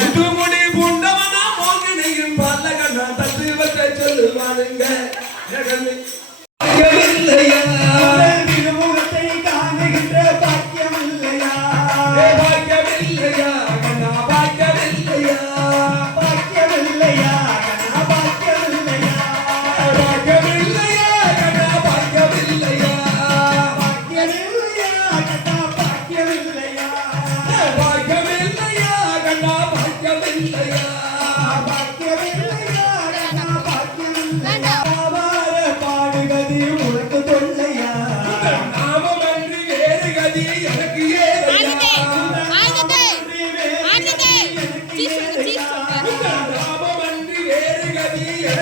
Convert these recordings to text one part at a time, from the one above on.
புதுமுடி பூண்டவனா மோகினியின் பாலகனா தத்துவத்தை சொல்லுவாருங்க.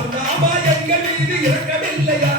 அண்ணாமா எங்கள் மீது இறக்கவில்லையா?